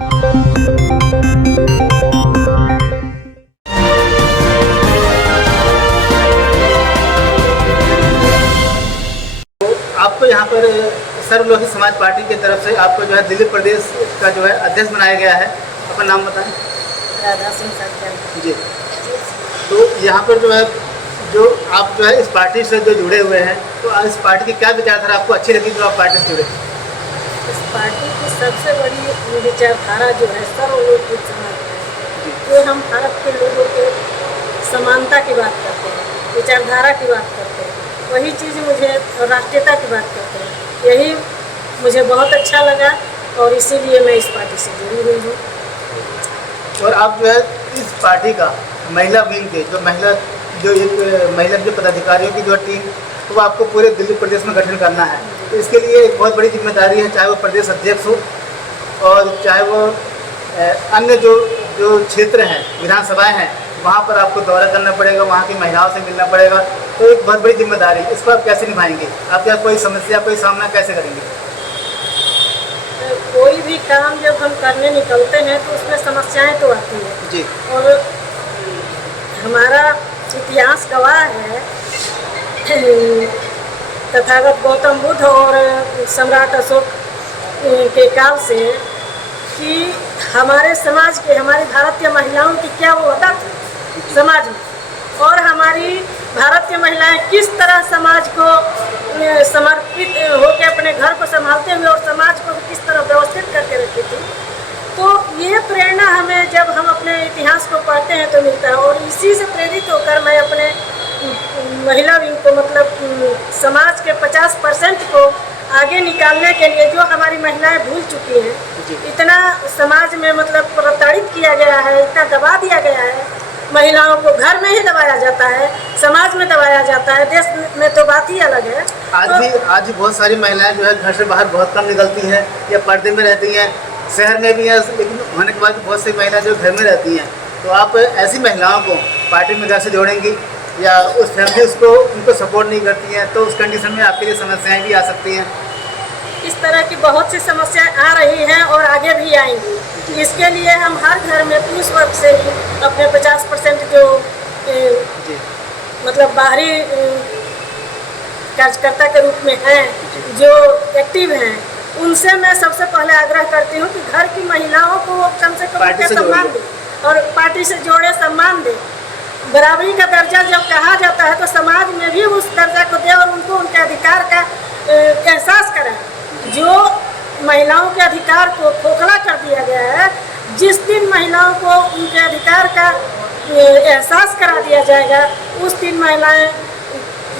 आपको यहाँ पर सर्वलोही समाज पार्टी की तरफ से आपको जो है दिल्ली प्रदेश का जो है अध्यक्ष बनाया गया है। अपना नाम बताएं। राधा सिंह सरकार जी। तो यहाँ पर जो है जो आप जो है इस पार्टी से जो जुड़े हुए हैं, तो इस पार्टी की क्या विचारधारा आपको अच्छी लगी जो आप पार्टी से जुड़े? इस पार्टी की सबसे बड़ी विचारधारा जो है सर्वलोक समाज है, जो हम भारत के लोगों के समानता की बात करते हैं, विचारधारा की बात करते हैं, वही चीज़ मुझे राष्ट्रीयता की बात करते हैं, यही मुझे बहुत अच्छा लगा और इसीलिए मैं इस पार्टी से जुड़ी हुई हूँ। और आप जो है इस पार्टी का महिला विंग के जो महिला जो पदाधिकारियों की जो टीम, तो वो आपको पूरे दिल्ली प्रदेश में गठन करना है। तो इसके लिए एक बहुत बड़ी जिम्मेदारी है, चाहे वो प्रदेश अध्यक्ष हो और चाहे वो अन्य जो क्षेत्र हैं, विधानसभाएं हैं, वहाँ पर आपको दौरा करना पड़ेगा, वहाँ की महिलाओं से मिलना पड़ेगा। तो एक बहुत बड़ी जिम्मेदारी, इसको आप कैसे निभाएंगे? आप क्या कोई समस्या कोई सामना कैसे करेंगे? कोई भी काम जब हम करने निकलते हैं तो उसमें समस्याएं तो आती हैं जी। और हमारा इतिहास गवाह है तथागत गौतम बुद्ध और सम्राट अशोक के काल से कि हमारे समाज के, हमारी भारतीय महिलाओं की क्या वो होता थी समाज में, और हमारी भारतीय महिलाएं किस तरह समाज को समर्पित होकर अपने घर को संभालते हुए और समाज को किस तरह व्यवस्थित करके रखती थी। तो ये प्रेरणा हमें जब हम अपने इतिहास को पढ़ते हैं तो मिलता है और इसी से प्रेरित होकर मैं अपने महिला विंग को, मतलब समाज के 50% को आगे निकालने के लिए, जो हमारी महिलाएं भूल चुकी हैं, इतना समाज में मतलब प्रताड़ित किया गया है, इतना दबा दिया गया है, महिलाओं को घर में ही दबाया जाता है, समाज में दबाया जाता है, देश में तो बात ही अलग है। आज बहुत सारी महिलाएं जो है घर से बाहर बहुत कम निकलती हैं या पर्दे में रहती हैं, शहर में भी हैं, लेकिन होने के बाद बहुत सी महिलाएं जो घर में रहती हैं। तो आप ऐसी महिलाओं को पार्टी में कैसे जोड़ेंगी, या उस फैमिली उसको उनको सपोर्ट नहीं करती हैं, तो उस कंडीशन में आपके लिए समस्याएं भी आ सकती हैं। इस तरह की बहुत सी समस्याएं आ रही हैं और आगे भी आएंगी। इसके लिए हम हर घर में पुरुष वर्ग से ही अपने 50% जो मतलब बाहरी कार्यकर्ता के रूप में हैं, जो एक्टिव हैं, उनसे मैं सबसे पहले आग्रह करती हूँ कि घर की महिलाओं को कम से कम सम्मान दें और पार्टी से जोड़े, सम्मान दें। बराबरी का दर्जा जब कहा जाता है तो समाज में भी उस दर्जा को दे और उनको उनके अधिकार का एहसास कराएं। जो महिलाओं के अधिकार को खोखला कर दिया गया है, जिस दिन महिलाओं को उनके अधिकार का एहसास करा दिया जाएगा, उस दिन महिलाएं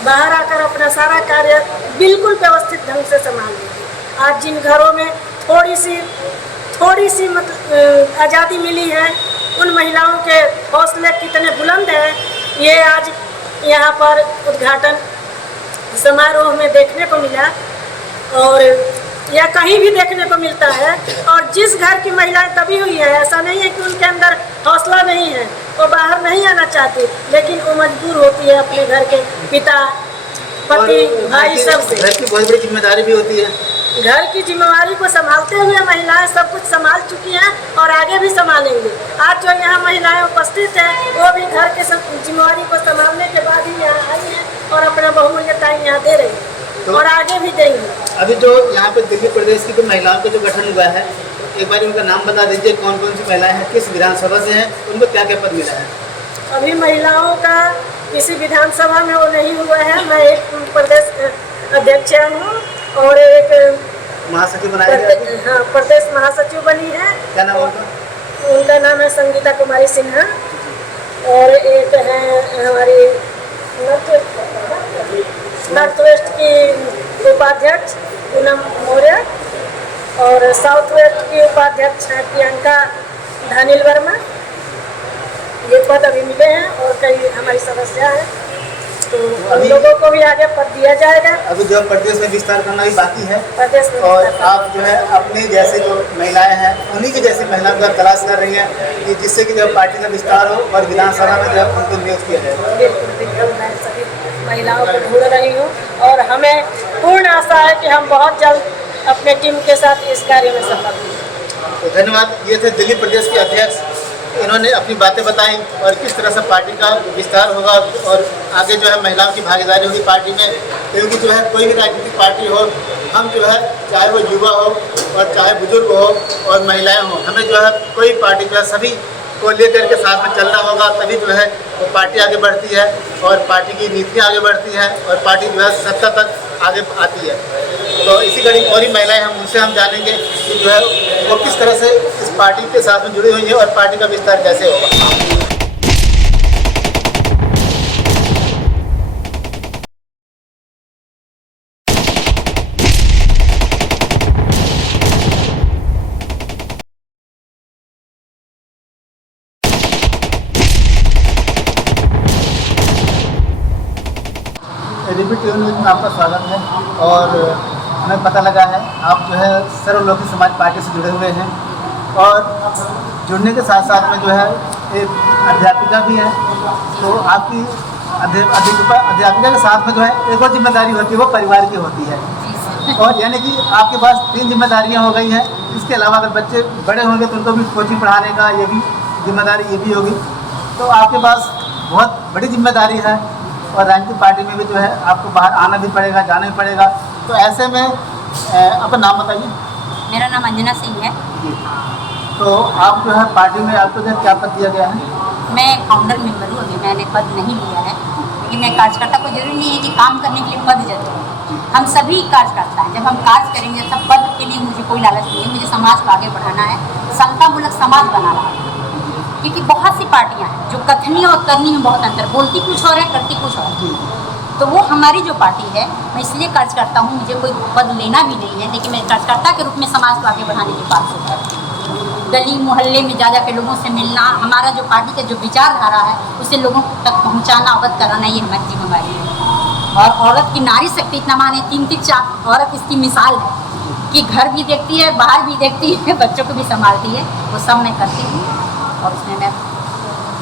बाहर आकर अपना सारा कार्य बिल्कुल व्यवस्थित ढंग से संभाल लेंगी। आज जिन घरों में थोड़ी सी मतलब आज़ादी मिली है, उन महिलाओं के हौसले कितने बुलंद हैं, ये आज यहाँ पर उद्घाटन समारोह में देखने को मिला और या कहीं भी देखने को मिलता है। और जिस घर की महिलाएं दबी हुई है, ऐसा नहीं है कि उनके अंदर हौसला नहीं है, वो बाहर नहीं आना चाहती, लेकिन वो मजबूर होती है अपने घर के पिता, पति, भाई सब से। घर की बहुत बड़ी जिम्मेदारी भी होती है। घर की जिम्मेवारी को संभालते हुए महिलाएं सब कुछ संभाल चुकी हैं और आगे भी संभालेंगी। आज जो यहाँ महिलाएं उपस्थित हैं, वो भी घर के जिम्मेवारी को संभालने के बाद ही यहाँ आई हैं और अपना बहुमूल्य टाइम यहाँ दे रही हैं और आगे भी देंगे। अभी जो यहाँ पे दिल्ली प्रदेश की महिलाओं का जो गठन हुआ है, एक बार उनका नाम बता दीजिए, कौन कौन सी महिलाएं हैं, किस विधानसभा से हैं, उनको क्या क्या पद मिला है? अभी महिलाओं का किसी विधानसभा में वो नहीं हुआ है। मैं एक प्रदेश अध्यक्ष हूँ और एक महासचिव बनाया गया। हाँ, प्रदेश महासचिव बनी है। क्या नाम उनका? उनका नाम है संगीता कुमारी सिन्हा और एक है हमारी नॉर्थ वेस्ट की उपाध्यक्ष पूनम मौर्य और साउथ वेस्ट की उपाध्यक्ष है प्रियंका धानिल वर्मा। ये पद अभी मिले हैं और कई हमारी सदस्य हैं, तो उन लोगों को भी आगे पद दिया जाएगा। अभी जो प्रदेश में विस्तार करना भी बाकी है प्रदेश में, और आप जो है अपने जैसे जो महिलाएं हैं, उन्हीं की जैसी महिलाओं का तलाश कर रही हैं कि जिससे कि जो पार्टी का विस्तार हो और विधानसभा में जो है उनको नियुक्त किया जाए। बिल्कुल बिल्कुल, मैं सभी महिलाओं को ढूंढ रही हूँ और हमें पूर्ण आशा है कि हम बहुत जल्द अपने टीम के साथ इस कार्य में सफल होंगे। तो धन्यवाद। ये थे दिल्ली प्रदेश के अध्यक्ष, इन्होंने अपनी बातें बताई और किस तरह से पार्टी का विस्तार होगा और आगे जो है महिलाओं की भागीदारी होगी पार्टी में, क्योंकि जो है कोई भी राजनीतिक पार्टी हो, हम जो है चाहे वो युवा हो और चाहे बुजुर्ग हो और महिलाएं हो, हमें जो है कोई पार्टी जो है सभी को लेकर के साथ में चलना होगा, तभी जो है वो पार्टी आगे बढ़ती है और पार्टी की नीतियाँ आगे बढ़ती हैं और पार्टी जो है सत्ता तक आगे आती है। तो इसी कड़ी और ही महिलाएं हम उनसे हम जानेंगे कि जो है वो किस तरह से इस पार्टी के साथ में जुड़ी हुई है और पार्टी का विस्तार कैसे होगा। रिपीट न्यूज़ में आपका स्वागत है और हमें पता लगा है आप जो है सर्वलोकी समाज पार्टी से जुड़े हुए हैं और जुड़ने के साथ साथ में जो है एक अध्यापिका भी है। तो आपकी अध्यापिका के साथ में जो है एक और जिम्मेदारी होती है, वो परिवार की होती है और यानी कि आपके पास 3 जिम्मेदारियां हो गई हैं। इसके अलावा अगर बच्चे बड़े होंगे तो उनको भी कोचिंग पढ़ाने का ये भी जिम्मेदारी ये भी होगी। तो आपके पास बहुत बड़ी जिम्मेदारी है और राजनीतिक पार्टी में भी जो है आपको बाहर आना भी पड़ेगा, जाना भी पड़ेगा। तो ऐसे में अपना नाम बताइए। मेरा नाम अंजना सिंह है। जी, तो आप जो है पार्टी में आपको जो क्या पद दिया गया है? मैं फाउंडर मेंबर हूँ, अभी मैंने पद नहीं लिया है, लेकिन मैं कार्यकर्ता को जरूरी नहीं है कि काम करने के लिए पद जरूरी है। हम सभी कार्यकर्ता हैं, जब हम कार्य करेंगे तब पद के लिए मुझे कोई लालच नहीं है। मुझे समाज को आगे बढ़ाना है, समतामूलक समाज बनाना है, क्योंकि बहुत सी पार्टियां हैं जो कथनी और करनी में बहुत अंतर, बोलती कुछ और है, करती कुछ और। तो वो हमारी जो पार्टी है, मैं इसलिए कार्य करता हूँ, मुझे कोई पद लेना भी नहीं है, लेकिन मैं कार्यकर्ता के रूप में समाज को आगे बढ़ाने की बात सोचता हूँ। गली मोहल्ले में जा के लोगों से मिलना, हमारा जो पार्टी का जो विचारधारा है उसे लोगों तक पहुँचाना, अवगत कराना, ये हमारी जिम्मेदारी है। और औरत की नारी शक्ति इतना माने 3 औरत इसकी मिसाल है कि घर भी देखती है, बाहर भी देखती है, बच्चों को भी संभालती है, वो सब मैं करती हूँ और उसमें मैं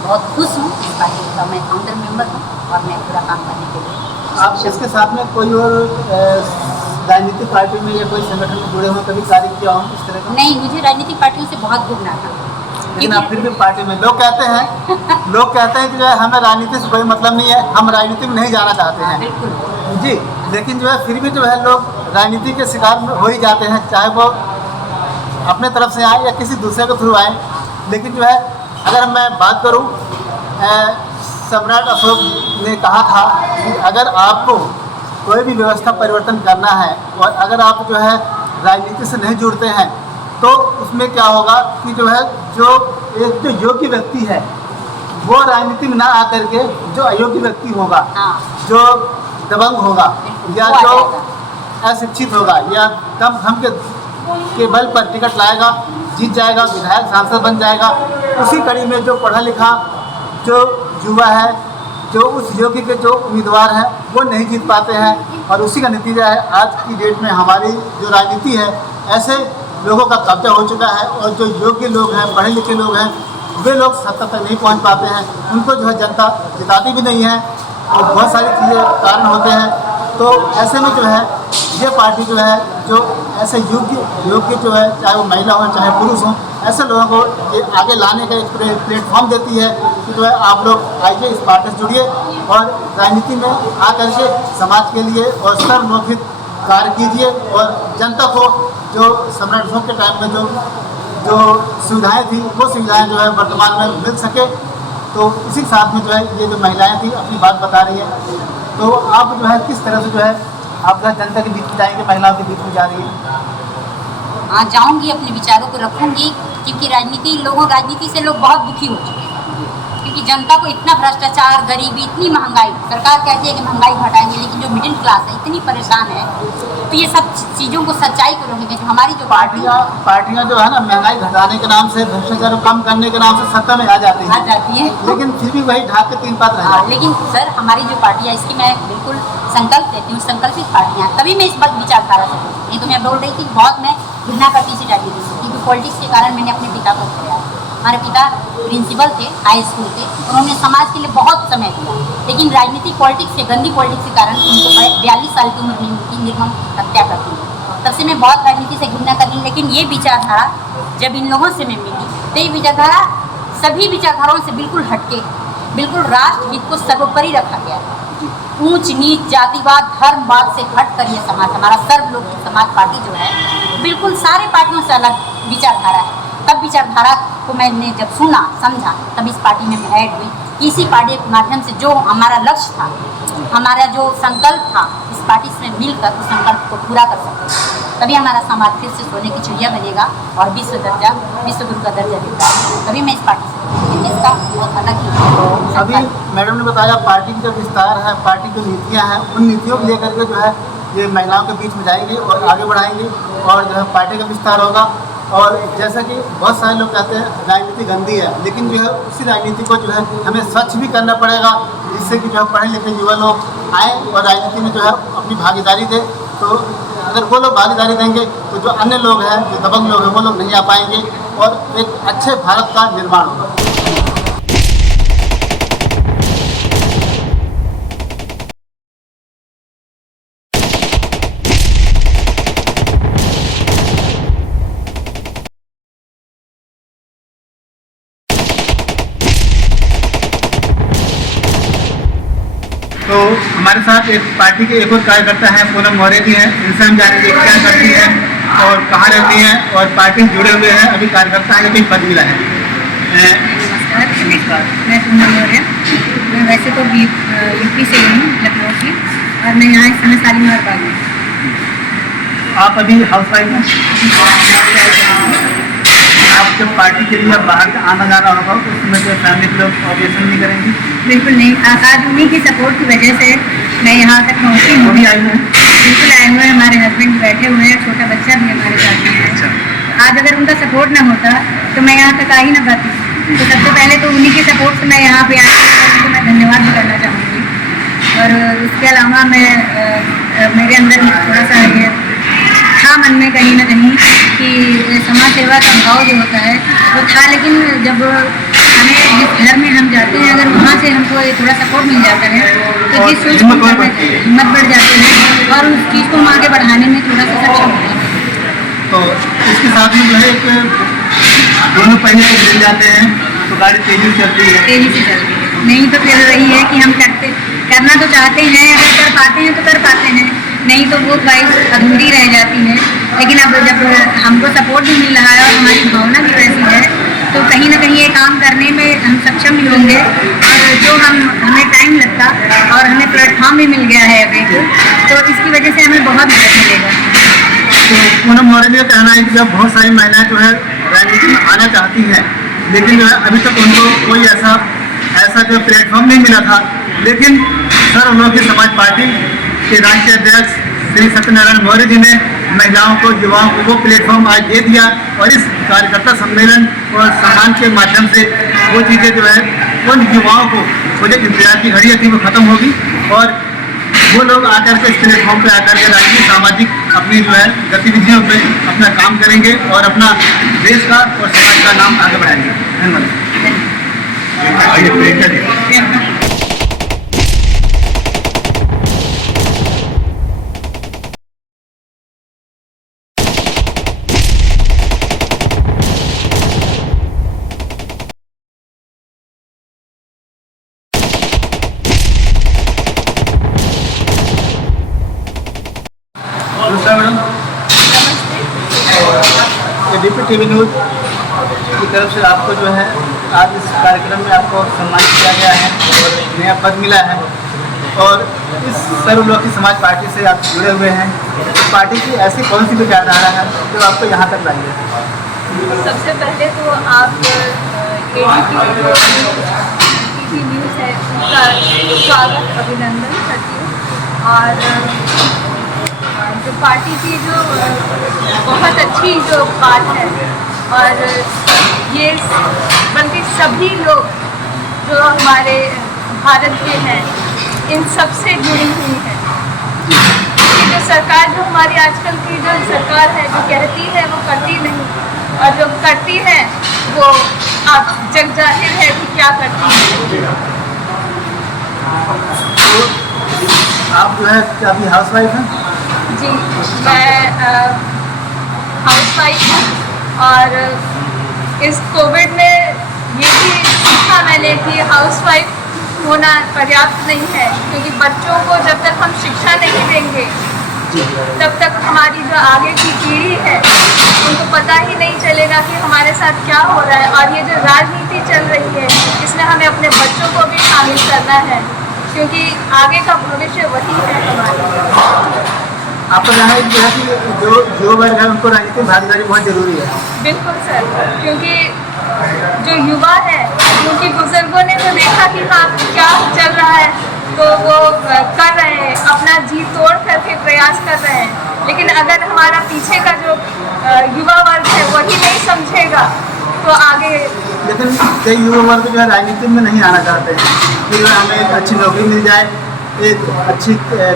बहुत खुश हूँ। इस पार्टी का मैं फाउंडर मेंबर हूँ और मैं पूरा काम करने के लिए। आप इसके साथ में कोई और राजनीतिक पार्टी में या कोई संगठन में जुड़े हो, कभी कार्य किया हो इस तरह का? नहीं, मुझे राजनीतिक पार्टियों से बहुत घूमना था। लेकिन आप फिर भी पार्टी में लोग कहते हैं कि जो है हमें राजनीति से कोई मतलब नहीं है, हम राजनीति में नहीं जाना चाहते हैं। बिल्कुल जी, लेकिन जो है फिर भी जो है लोग राजनीति के शिकार हो ही जाते हैं, चाहे वो अपने तरफ से आए या किसी दूसरे के थ्रू आए। लेकिन जो है अगर मैं बात करूं, सम्राट अशोक ने कहा था कि अगर आपको कोई भी व्यवस्था परिवर्तन करना है और अगर आप जो है राजनीति से नहीं जुड़ते हैं तो उसमें क्या होगा कि जो है जो एक जो योग्य व्यक्ति है वो राजनीति में ना आकर के जो अयोग्य व्यक्ति होगा, जो दबंग होगा या जो अशिक्षित होगा या दम धम के बल पर टिकट लाएगा, जीत जाएगा, विधायक सांसद बन जाएगा, उसी कड़ी में जो पढ़ा लिखा जो युवा है, जो उस योग्य के जो उम्मीदवार हैं वो नहीं जीत पाते हैं। और उसी का नतीजा है आज की डेट में हमारी जो राजनीति है, ऐसे लोगों का कब्जा हो चुका है और जो योग्य लोग हैं, पढ़े लिखे लोग हैं, वे लोग सत्ता तक नहीं पहुंच पाते हैं, उनको जो है जनता जिताती भी नहीं है और बहुत सारी चीज़ें कारण होते हैं। तो ऐसे में जो है ये पार्टी जो है जो ऐसे योग्य जो है, चाहे वो महिला हो चाहे पुरुष हो, ऐसे लोगों को ये आगे लाने का एक प्लेटफॉर्म देती है कि जो है आप लोग आइए, इस पार्टी से जुड़िए और राजनीति में आकर के समाज के लिए और सर्वमुखित कार्य कीजिए और जनता को जो सम्राट अशोक के टाइम में जो सुविधाएं थी वो सुविधाएं जो है वर्तमान में मिल सके। तो इसी साथ में जो है ये जो महिलाएं थी अपनी बात बता रही है। तो आप जो है किस तरह से जो है आप जनता के बीच में जाएंगे, महिलाओं के बीच में जा रही है? हाँ, जाऊंगी, अपने विचारों को रखूंगी, क्योंकि राजनीति से लोग बहुत दुखी हो चुके हैं। क्योंकि जनता को इतना भ्रष्टाचार, गरीबी, इतनी महंगाई, सरकार कहती है कि महंगाई घटाएंगे, लेकिन जो मिडिल क्लास है इतनी परेशान है। तो ये सब चीज़ों को सच्चाई को रोकेंगे। हमारी जो पार्टियाँ जो है ना, महंगाई घटाने के नाम से, भ्रष्टाचार को कम करने के नाम से सत्ता में आ जाती है, लेकिन फिर भी वही ढाक के 3 पात रह जाती है। लेकिन सर, हमारी जो पार्टी है इसकी मैं बिल्कुल संकल्प लेती हूँ, संकल्पित पार्टियाँ, तभी मैं इस बात विचारधारा से बोलती हूँ। नहीं तो मैं बोल रही थी बहुत मैं घृणा करती थी राजनीति से, क्योंकि पॉलिटिक्स के कारण मैंने अपने पिता को खोया। हमारे पिता प्रिंसिपल थे, हाई स्कूल थे, उन्होंने समाज के लिए बहुत समय दिया, लेकिन राजनीतिक पॉलिटिक्स से, गंदी पॉलिटिक्स के कारण उनको 42 साल की उम्र में उनकी निर्मम हत्या कर दी। तब से मैं बहुत राजनीति से घृणा कर रही हूँ, लेकिन ये विचारधारा जब इन लोगों से मैं मिली तो ये विचारधारा सभी विचारधाराओं से बिल्कुल हटके, बिल्कुल राष्ट्र हित को सर्वोपरि रखा गया है। ऊंच नीच, जातिवाद, धर्मवाद से हटकर ये समाज, हमारा सर्वलोक समाज पार्टी जो है, बिल्कुल सारे पार्टियों से अलग विचारधारा है। तब विचारधारा को मैंने जब सुना, समझा, तब इस पार्टी में मैं ऐड हुई। इसी पार्टी के माध्यम से जो हमारा लक्ष्य था, हमारा जो संकल्प था, इस पार्टी से मिलकर उस संकल्प को पूरा कर सकते, तभी हमारा समाज फिर से सोने की चिड़िया बनेगा और विश्व गुरु का दर्जा देगा। तभी मैं इस पार्टी से, इसका बहुत अलग ही अभी मैडम ने बताया पार्टी की जो विस्तार है, पार्टी की नीतियाँ हैं, उन नीतियों को लेकर के जो है ये महिलाओं के बीच में जाएंगे और आगे बढ़ाएंगे और जो है पार्टी का विस्तार होगा। और जैसा कि बहुत सारे लोग कहते हैं राजनीति गंदी है, लेकिन जो है उसी राजनीति को जो है हमें स्वच्छ भी करना पड़ेगा, जिससे कि जो है पढ़े लिखे युवा लोग आए और राजनीति में जो है अपनी भागीदारी दें। तो अगर वो लोग भागीदारी देंगे तो जो अन्य लोग हैं, जो दबंग लोग हैं, वो लोग नहीं आ पाएंगे और एक अच्छे भारत का निर्माण होगा। तो हमारे साथ एक पार्टी के एक और कार्यकर्ता हैं, पूनम मौर्य जी हैं। इनसे हम जानेंगे क्या करती हैं और कहाँ रहती हैं और पार्टी से जुड़े हुए हैं, अभी कार्यकर्ता हैं, लेकिन पद मिला है। नमस्कार, मैं पूनम मौर्य। मैं वैसे तो यूपी से हूँ, लखनऊ से, और मैं यहाँ इस समय शालीमार बाग में। आप अभी हाउस वाइफ हैं? आप जब पार्टी के लिए बाहर का आना जाना होगा तो उसमें जो फैमिली के लोग ऑब्जेक्शन नहीं करेंगे? बिल्कुल नहीं, आज उन्हीं की सपोर्ट की वजह से मैं यहाँ तक पहुँची हूँ। भी आई हैं? बिल्कुल आए हुए हैं, हमारे हस्बैंड बैठे हुए हैं, छोटा बच्चा भी हमारे साथ में है। अच्छा। आज अगर उनका सपोर्ट ना होता तो मैं यहाँ तक आ ही ना पाती। तो सबसे पहले तो उन्हीं के सपोर्ट से मैं यहाँ पे आई हूँ, उनको मैं धन्यवाद भी करना चाहूँगी। और इसके अलावा मैं मेरे अंदर थोड़ा सा ये था मन में कहीं ना कहीं कि समाज सेवा का भाव जो होता है वो था, लेकिन जब हमें जिस घर में हम जाते हैं अगर वहाँ से हमको थोड़ा सपोर्ट मिल जाता है तो जिस सोच को हिम्मत बढ़ जाती है और उस चीज़ को हम आगे बढ़ाने में थोड़ा सा सक्षम होते हैं। तो इसके साथ में जो है एक दोनों पहिए से मिल जाते हैं तो गाड़ी तेजी से चलती है। तेजी से चलती है, नहीं तो फिर वही है कि हम करना तो चाहते हैं, अगर कर पाते हैं तो कर पाते हैं, नहीं तो वो ख्वाहिश अधूरी रह जाती है। लेकिन अब जब हमको सपोर्ट भी मिल रहा है और हमारी भावना भी वैसी है तो कहीं ना कहीं ये काम करने में हम सक्षम भी होंगे। और जो हमें टाइम लगता और हमें प्लेटफॉर्म भी मिल गया है अभी तो इसकी वजह से हमें बहुत मदद मिलेगा। तो पूनम मौर्य का कहना है कि जब बहुत सारी महिलाएं जो है राजनीति में आना चाहती हैं, लेकिन जो है अभी तक उनको कोई ऐसा जो प्लेटफॉर्म नहीं मिला था, लेकिन सर्वलोकी समाज पार्टी के राष्ट्रीय अध्यक्ष श्री सत्यनारायण मौर्य जी ने महिलाओं को, युवाओं को वो प्लेटफॉर्म आज दे दिया और इस कार्यकर्ता सम्मेलन और सम्मान के माध्यम से वो चीज़ें जो है उन युवाओं को वो जो इंतजार की घड़ी थी वो खत्म होगी और वो लोग आकर के इस प्लेटफॉर्म पे आकर के राजनीतिक सामाजिक अपनी जो है गतिविधियों पे अपना काम करेंगे और अपना देश का और समाज का नाम आगे बढ़ाएंगे। धन्यवाद। मैडम, डीपी टीवी न्यूज़ की तरफ से आपको जो है आज इस कार्यक्रम में आपको सम्मानित किया गया है और नया पद मिला है और इस सर्वलोकी समाज पार्टी से आप जुड़े हुए हैं। तो पार्टी की ऐसी कौन सी विचारधारा है जो आपको यहाँ तक लाई है? सबसे पहले तो आप एबीपी न्यूज़ है उसका स्वागत अभिनंदन करती हूँ। और जो पार्टी की जो बहुत अच्छी जो बात है और ये बल्कि सभी लोग जो हमारे भारत के हैं इन सब से जुड़ी हुई है। ये जो सरकार जो हमारी आजकल की जो सरकार है जो कहती है वो करती नहीं और जो करती है वो आप जग जाहिर है कि क्या करती है। तो आप जो है अभी हाउस वाइफ हैं? जी, मैं हाउस वाइफ हूँ और इस कोविड में ये भी सीखा मैंने कि हाउसवाइफ होना पर्याप्त नहीं है, क्योंकि बच्चों को जब तक हम शिक्षा नहीं देंगे तब तक हमारी जो आगे की पीढ़ी है उनको पता ही नहीं चलेगा कि हमारे साथ क्या हो रहा है। और ये जो राजनीति चल रही है इसमें हमें अपने बच्चों को भी शामिल करना है, क्योंकि आगे का भविष्य वही है हमारा। आपका कहना है कि जो युवा वर्ग है उनको राजनीतिक भागीदारी बहुत जरूरी है। बिल्कुल सर, क्योंकि जो युवा है उनके बुजुर्गों ने तो देखा कि हाँ क्या चल रहा है, तो वो कर रहे हैं, अपना जी तोड़ करके प्रयास कर रहे हैं। लेकिन अगर हमारा पीछे का जो युवा वर्ग है वही नहीं समझेगा तो आगे। लेकिन कई युवा वर्ग जो है राजनीति में नहीं आना चाहते हैं कि हमें एक अच्छी नौकरी मिल जाए, एक अच्छी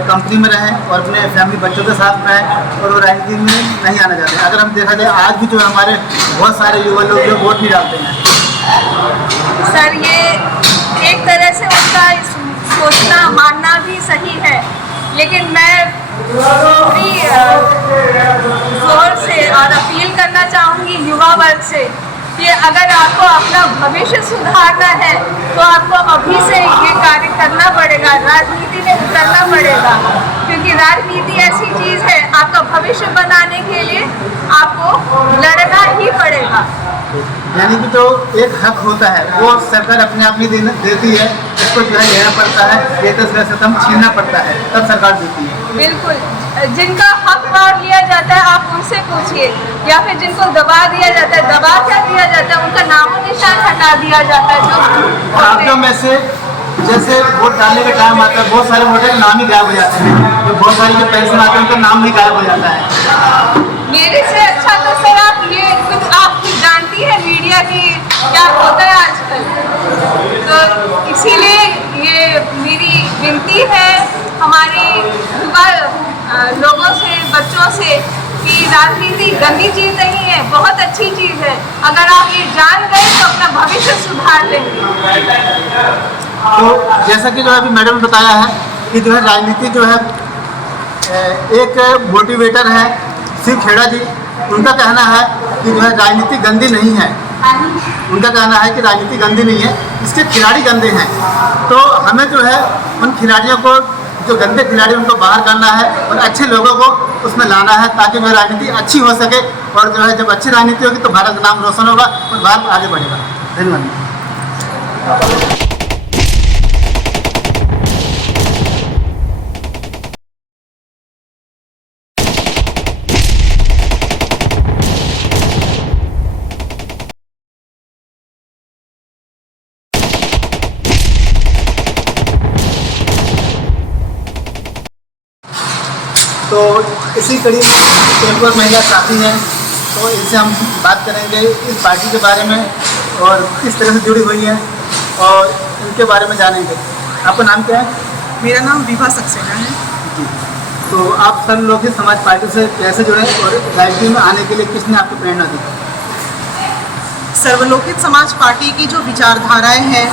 कंपनी में रहें और अपने फैमिली बच्चों के साथ रहें, और वो राजनीति में नहीं आना चाहते। अगर हम देखा जाए आज भी जो हमारे बहुत सारे युवा लोग जो वोट नहीं डालते हैं। सर ये एक तरह से उनका सोचना मानना भी सही है, लेकिन मैं पूरी जोर से और अपील करना चाहूँगी युवा वर्ग से कि अगर आपको अपना भविष्य सुधारना है तो आपको अभी से ये कार्य करना पड़ेगा, राजनीति में उतरना पड़ेगा, क्योंकि राजनीति ऐसी चीज़ है आपका भविष्य बनाने के लिए आपको लड़ना ही पड़ेगा। यानी कि जो एक हक होता है वो सरकार अपने आप नहीं देती है, उसको जो है लेना पड़ता है, एक तरह से छीनना पड़ता है, तब सरकार देती है। बिल्कुल, जिनका हक मार लिया जाता है आप उनसे पूछिए, या फिर जिनको दबा दिया जाता है, दबा क्या दिया जाता है, उनका नामो निशान हटा दिया जाता है। जो आपका में से जैसे वोट डालने का टाइम आता है बहुत सारे वोटर के नाम ही गायब हो जाते हैं, जो बहुत सारी जो पेंशन आते हैं उनका नाम भी गायब हो जाता है। मेरे से अच्छा तो सर आप ये कुछ आप जानती है मीडिया की क्या होता है आजकल, तो इसीलिए ये मेरी विनती है हमारे युवा लोगों से, बच्चों से, कि राजनीति गंदी चीज़ नहीं है, बहुत अच्छी चीज़ है। अगर आप ये जान गए तो अपना भविष्य सुधार लेंगे। तो जैसा कि जो है अभी मैडम ने बताया है कि जो है राजनीति जो है एक मोटिवेटर है शिव खेड़ा जी, उनका कहना है कि जो है राजनीति गंदी नहीं है। उनका कहना है कि राजनीति गंदी नहीं है, इसके खिलाड़ी गंदे हैं। तो हमें जो है उन खिलाड़ियों को, जो गंदे खिलाड़ी उनको बाहर करना है और अच्छे लोगों को उसमें लाना है, ताकि वह राजनीति अच्छी हो सके। और जो है जब अच्छी राजनीति होगी तो भारत का नाम रोशन होगा और भारत आगे बढ़ेगा। धन्यवाद। तो इसी कड़ी में एक और महिला साथी हैं, तो इनसे हम बात करेंगे इस पार्टी के बारे में और किस तरह से जुड़ी हुई है और इनके बारे में जानेंगे। आपका नाम क्या है? मेरा नाम विभा सक्सेना है। जी, तो आप सर्वलोकित समाज पार्टी से कैसे जुड़े और राजनीति में आने के लिए किसने आपको प्रेरणा दी? सर्वलोकित समाज पार्टी की जो विचारधाराएं हैं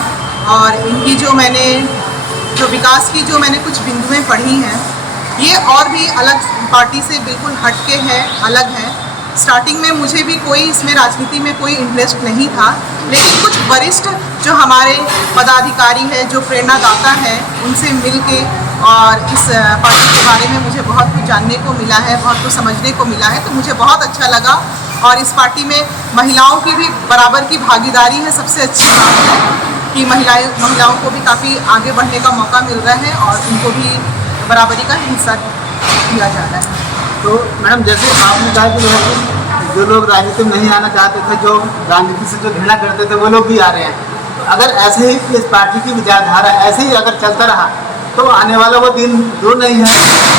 और इनकी जो विकास की जो मैंने कुछ बिंदुएं पढ़ी हैं, ये और भी अलग पार्टी से बिल्कुल हटके है, अलग है। स्टार्टिंग में मुझे भी कोई इसमें राजनीति में कोई इंटरेस्ट नहीं था, लेकिन कुछ वरिष्ठ जो हमारे पदाधिकारी हैं, जो प्रेरणादाता हैं, उनसे मिलके और इस पार्टी के बारे में मुझे बहुत कुछ जानने को मिला है, बहुत कुछ समझने को मिला है, तो मुझे बहुत अच्छा लगा। और इस पार्टी में महिलाओं की भी बराबर की भागीदारी है। सबसे अच्छी बात है कि महिलाओं को भी काफ़ी आगे बढ़ने का मौका मिल रहा है और उनको भी बराबरी का हिस्सा दिया जा रहा है। तो मैडम, जैसे आपने कहा कि जो लोग राजनीति में नहीं आना चाहते थे, जो राजनीति से जो घृणा करते थे, वो लोग भी आ रहे हैं। तो अगर ऐसे ही इस पार्टी की विचारधारा ऐसे ही अगर चलता रहा तो आने वाला वो दिन दूर नहीं है,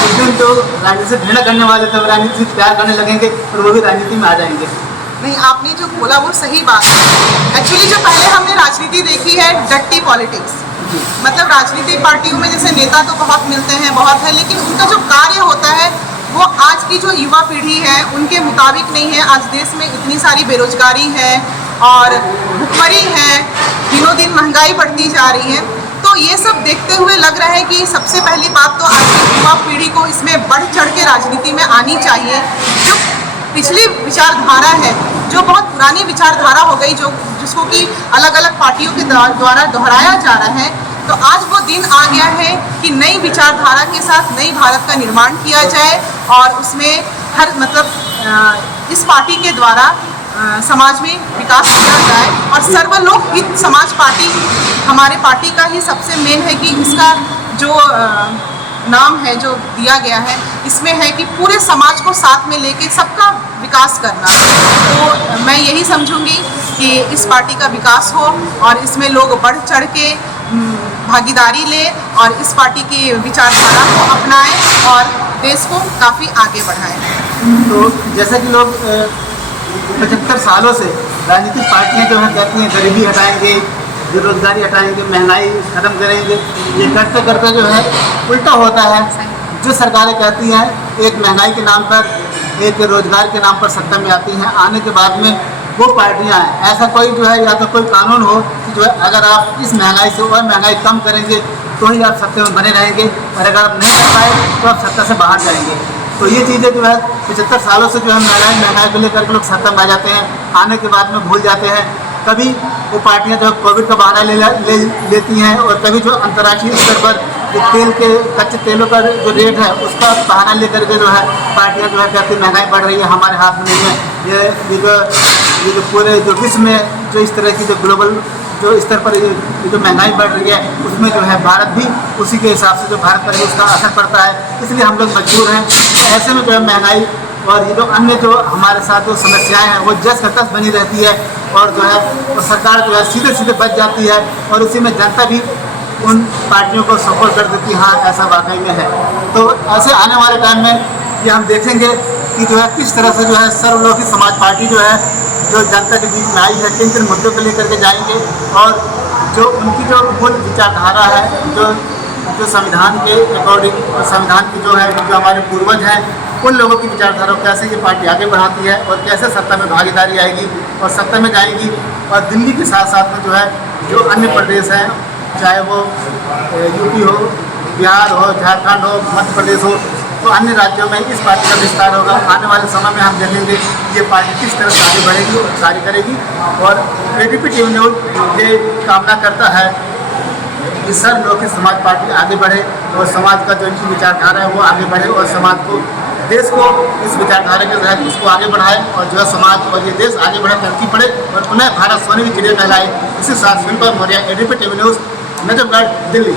उस दिन तो राजनीति से घृणा करने वाले थे राजनीति से प्यार करने लगेंगे और वो भी राजनीति में आ जाएंगे। नहीं, आपने जो बोला वो सही बात है। एक्चुअली जो पहले हमने राजनीति देखी है डट्टी पॉलिटिक्स, मतलब राजनीतिक पार्टियों में जैसे नेता तो बहुत मिलते हैं, बहुत है, लेकिन उनका जो कार्य होता है वो आज की जो युवा पीढ़ी है उनके मुताबिक नहीं है। आज देश में इतनी सारी बेरोजगारी है और भुखमरी है, दिनों दिन महंगाई बढ़ती जा रही है। तो ये सब देखते हुए लग रहा है कि सबसे पहली बात तो आज की युवा पीढ़ी को इसमें बढ़ चढ़ के राजनीति में आनी चाहिए। जो पिछली विचारधारा है जो बहुत पुरानी विचारधारा हो गई, जो जिसको कि अलग अलग पार्टियों के द्वारा दोहराया जा रहा है, तो आज वो दिन आ गया है कि नई विचारधारा के साथ नई भारत का निर्माण किया जाए और उसमें हर इस पार्टी के द्वारा समाज में विकास किया जाए। और सर्वलोक हित समाज पार्टी हमारे पार्टी का ही सबसे मेन है कि इसका जो नाम है जो दिया गया है, इसमें है कि पूरे समाज को साथ में लेके सबका विकास करना। तो मैं यही समझूंगी कि इस पार्टी का विकास हो और इसमें लोग बढ़ चढ़ के भागीदारी लें और इस पार्टी की विचारधारा को अपनाएं और देश को काफ़ी आगे बढ़ाएं। तो जैसा कि लोग 75 सालों से राजनीतिक पार्टियां जो है कहती हैं गरीबी हटाएंगे, बेरोजगारी हटाएंगे, महंगाई ख़त्म करेंगे, ये करते करते जो है उल्टा होता है। जो सरकारें कहती हैं एक महंगाई के नाम पर, एक रोजगार के नाम पर सत्ता में आती हैं, आने के बाद में वो पार्टियां हैं, ऐसा कोई जो है या तो कोई कानून हो कि जो है अगर आप इस महंगाई से और महंगाई कम करेंगे तो ही आप सत्ता में बने रहेंगे, और अगर आप नहीं कर पाए तो आप सत्ता से बाहर जाएंगे। तो ये चीज़ें जो है 75 सालों से जो है महंगाई को लेकर के लोग सत्ता में आ जाते हैं, आने के बाद में भूल जाते हैं। कभी वो पार्टियां जो कोविड का बहाना ले लेती हैं और कभी जो अंतर्राष्ट्रीय स्तर पर जो तेल के कच्चे तेलों का जो रेट है उसका बहाना लेकर के जो है पार्टियां जो है कहती महंगाई बढ़ रही है, हमारे हाथ में नहीं है। ये जो पूरे जो विश्व में जो इस तरह की जो ग्लोबल जो स्तर पर ये जो महंगाई बढ़ रही है उसमें जो है भारत भी उसी के हिसाब से जो भारत पर उसका असर पड़ता है, इसलिए हम लोग मजबूर हैं। तो ऐसे में जो है महंगाई और ये जो अन्य जो हमारे साथ जो समस्याएं हैं वो जस का तस बनी रहती है और जो है और सरकार जो है सीधे सीधे बच जाती है और उसी में जनता भी उन पार्टियों को सपोर्ट कर देती है। हाँ, ऐसा वाकई में है। तो ऐसे आने वाले टाइम में ये हम देखेंगे कि जो है किस तरह से जो है सर्वलोकी समाज पार्टी जो है जो जनता के बीच में आई है, किन किन मुद्दों को लेकर के जाएंगे और जो उनकी जो मूल विचारधारा है, जो संविधान के अकॉर्डिंग, संविधान की जो है जो हमारे पूर्वज हैं उन लोगों की विचारधारा को कैसे ये पार्टी आगे बढ़ाती है और कैसे सत्ता में भागीदारी आएगी और सत्ता में जाएंगी। और दिल्ली के साथ साथ में जो है जो अन्य प्रदेश हैं, चाहे वो यूपी हो, बिहार हो, झारखंड हो, मध्य प्रदेश हो, तो अन्य राज्यों में इस पार्टी का विस्तार होगा। आने वाले समय में हम देखेंगे ये पार्टी किस तरह से आगे बढ़ेगी और कार्य करेगी। और ABP टीवी न्यूज़ ये कामना करता है कि सर्वलोकी समाज पार्टी आगे बढ़े और समाज का जो इनकी विचारधारा है वो आगे बढ़े और समाज को, देश को इस विचारधारा के तहत उसको आगे बढ़ाए और जो है समाज और ये देश आगे बढ़े, तरक्की पड़े और पुनः भारत सोने की चिड़िया कहलाए। इसी साथ Sunil Maurya, ABP TV news, Najafgarh, Delhi.